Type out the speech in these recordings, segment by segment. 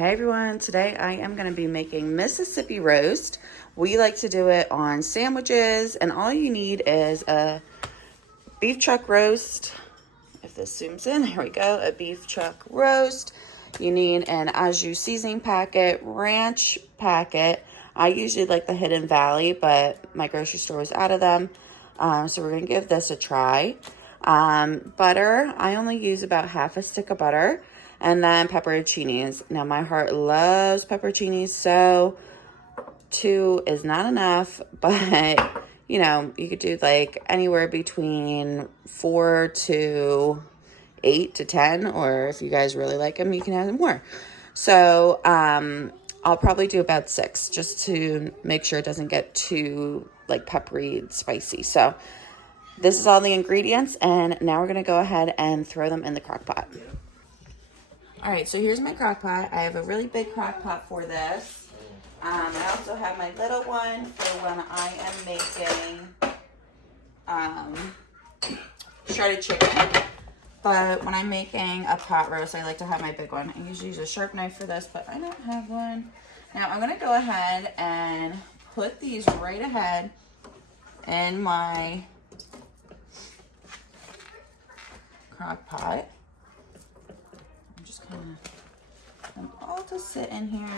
Hey everyone, today I am going to be making Mississippi roast. We like to do it on sandwiches, and all you need is a beef chuck roast. If this zooms in, here we go, a beef chuck roast. You need an au jus seasoning packet, ranch packet. I usually like the Hidden Valley, but my grocery store was out of them. So we're going to give this a try. Butter, I only use about half a stick of butter. And then pepperoncinis. Now my heart loves pepperoncinis, so 2 is not enough, but you know, you could do like anywhere between 4 to 8 to 10, or if you guys really like them, you can add more. So I'll probably do about 6 just to make sure it doesn't get too like peppery, spicy. So this is all the ingredients, and now we're gonna go ahead and throw them in the crock pot. All right, so here's my crock pot. I have a really big crock pot for this. I also have my little one for when I am making shredded chicken. But when I'm making a pot roast, I like to have my big one. I usually use a sharp knife for this, but I don't have one. Now I'm gonna go ahead and put these right ahead in my crock pot. Just kind of all to sit in here.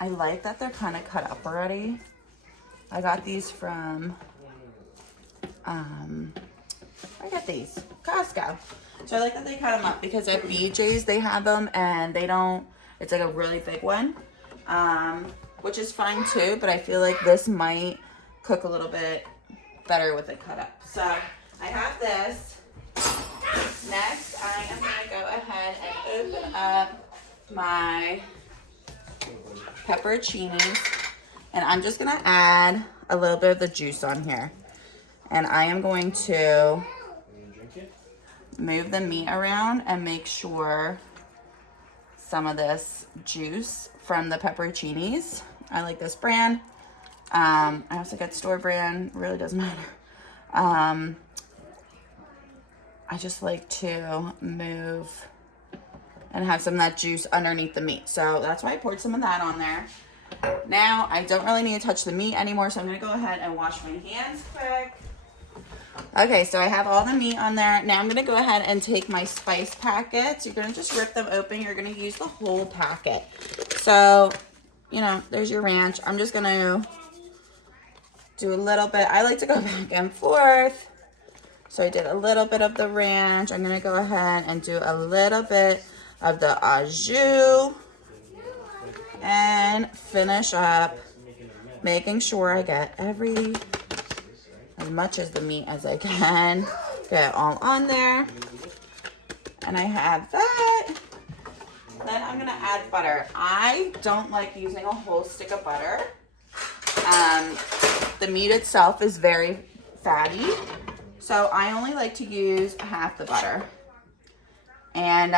I like that they're kind of cut up already. I got these from, I got these, Costco. So I like that they cut them up because at BJ's they have them and they don't, it's like a really big one, which is fine too, but I feel like this might cook a little bit better with it cut up. So I have this. Next, I am going to go ahead and open up my pepperoncinis, and I'm just going to add a little bit of the juice on here. And I am going to move the meat around and make sure some of this juice from the pepperoncinis. I like this brand. I also got store brand, really doesn't matter. I just like to move and have some of that juice underneath the meat. So that's why I poured some of that on there. Now I don't really need to touch the meat anymore, so I'm gonna go ahead and wash my hands quick. Okay, so I have all the meat on there. Now I'm gonna go ahead and take my spice packets. You're gonna just rip them open. You're gonna use the whole packet. So, you know, there's your ranch. I'm just gonna do a little bit. I like to go back and forth. So I did a little bit of the ranch. I'm going to go ahead and do a little bit of the au jus and finish up making sure I get as much as the meat as I can. Get it all on there. And I have that. Then I'm going to add butter. I don't like using a whole stick of butter. The meat itself is very fatty, so I only like to use half the butter. And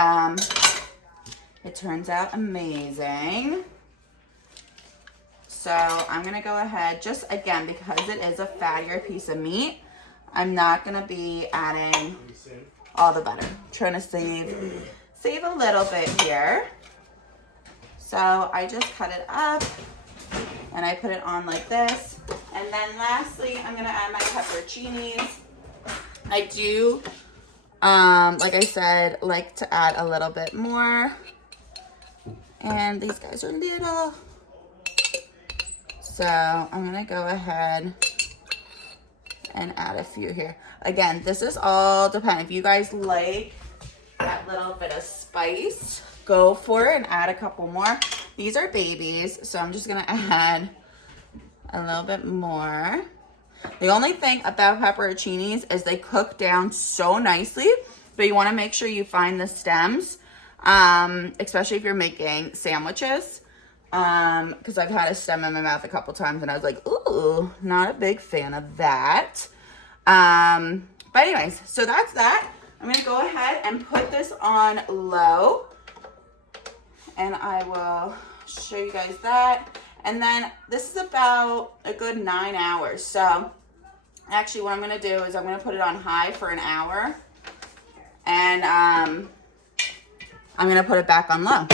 it turns out amazing. So I'm going to go ahead, just again, because it is a fattier piece of meat, I'm not going to be adding all the butter. I'm trying to save a little bit here. So I just cut it up. And I put it on like this. And then lastly, I'm gonna add my pepperoncinis. I do, like I said, like to add a little bit more. And these guys are little. So I'm gonna go ahead and add a few here. Again, this is all dependent. If you guys like that little bit of spice, go for it and add a couple more. These are babies, so I'm just gonna add a little bit more. The only thing about pepperoncinis is they cook down so nicely, but you wanna make sure you find the stems, especially if you're making sandwiches, because I've had a stem in my mouth a couple times and I was like, ooh, not a big fan of that. But anyways, so that's that. I'm gonna go ahead and put this on low. And I will show you guys that. And then this is about a good 9 hours. So Actually, what I'm going to do is I'm going to put it on high for an hour. And I'm going to put it back on low.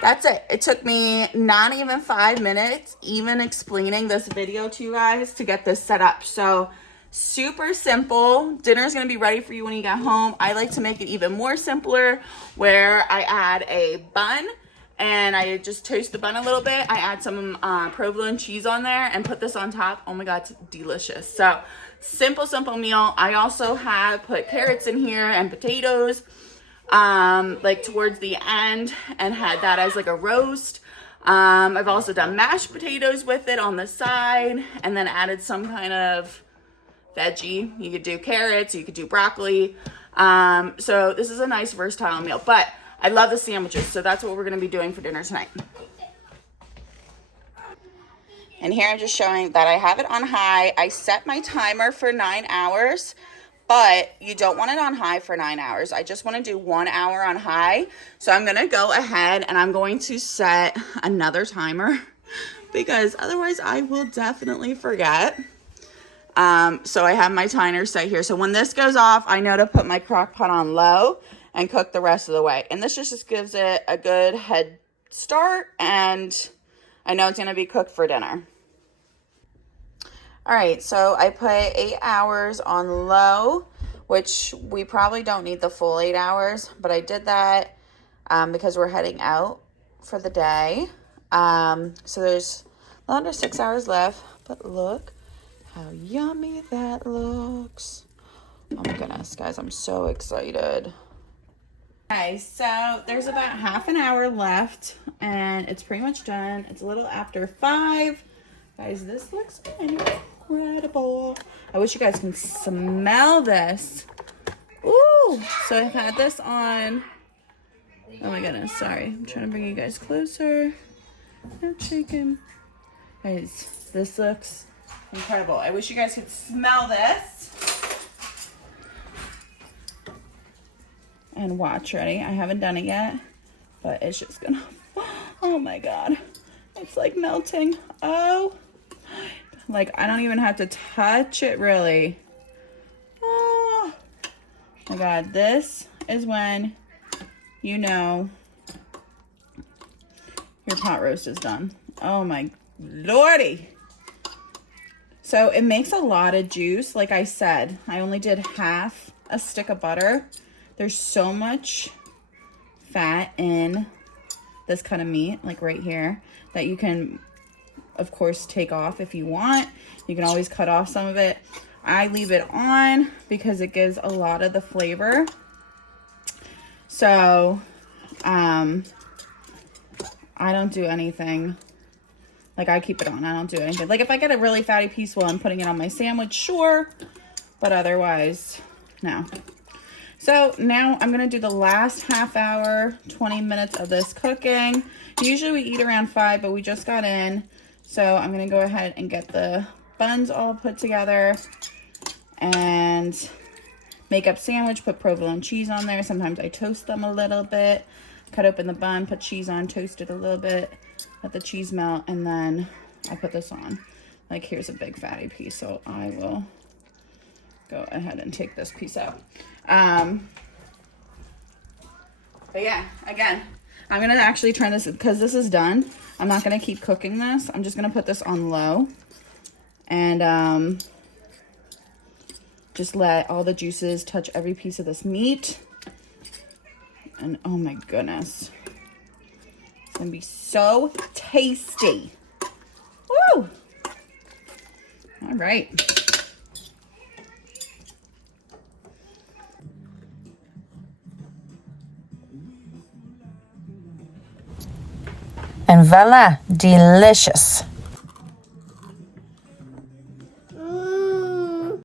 That's it. It took me not even 5 minutes even explaining this video to you guys to get this set up. So super simple. Dinner is going to be ready for you when you get home. I like to make it even more simpler where I add a bun and I just toast the bun a little bit. I add some provolone cheese on there and put this on top. Oh my God, it's delicious. So simple meal. I also have put carrots in here and potatoes like towards the end and had that as like a roast. I've also done mashed potatoes with it on the side and then added some kind of veggie. You could do carrots, you could do broccoli. So this is a nice versatile meal, but I love the sandwiches. So that's what we're going to be doing for dinner tonight. And here I'm just showing that I have it on high. I set my timer for 9 hours. But you don't want it on high for 9 hours. I just want to do 1 hour on high. So I'm going to go ahead and I'm going to set another timer because otherwise I will definitely forget. So I have my timer set here. So when this goes off, I know to put my crock pot on low and cook the rest of the way. And this just gives it a good head start. And I know it's going to be cooked for dinner. All right, so I put 8 hours on low, which we probably don't need the full 8 hours, but I did that because we're heading out for the day. So there's a little under 6 hours left, but look how yummy that looks. Oh my goodness, guys, I'm so excited. Okay, so there's about half an hour left, and it's pretty much done. It's a little after 5. Guys, this looks incredible. I wish you guys can smell this. Ooh, so I've had this on. Oh my goodness, sorry. I'm trying to bring you guys closer. No chicken. Guys, this looks incredible. I wish you guys could smell this. And watch, ready? I haven't done it yet, but it's just gonna, oh my God. It's like melting. Oh, like I don't even have to touch it really. Oh my God, this is when you know your pot roast is done. Oh my Lordy. So it makes a lot of juice. Like I said, I only did half a stick of butter. There's so much fat in this cut of meat, like right here, that you can, of course, take off if you want. You can always cut off some of it. I leave it on because it gives a lot of the flavor. So, I don't do anything. Like, I keep it on. I don't do anything. Like, if I get a really fatty piece while I'm putting it on my sandwich, sure. But otherwise, no. So now I'm going to do the last half hour, 20 minutes of this cooking. Usually we eat around 5, but we just got in. So I'm going to go ahead and get the buns all put together and make up sandwich, put provolone cheese on there. Sometimes I toast them a little bit, cut open the bun, put cheese on, toast it a little bit, let the cheese melt, and then I put this on. Like, here's a big fatty piece, so I will go ahead and take this piece out. But yeah, again, I'm going to actually turn this, because this is done. I'm not going to keep cooking this. I'm just going to put this on low and just let all the juices touch every piece of this meat. And oh my goodness, it's going to be so tasty. Woo! All right. And voila, delicious.